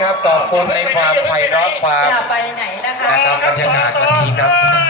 ครับขอบคุณในความไพเราะความอย่าไปไหนนะคะนะครับบรรยากาศวันนี้ครับ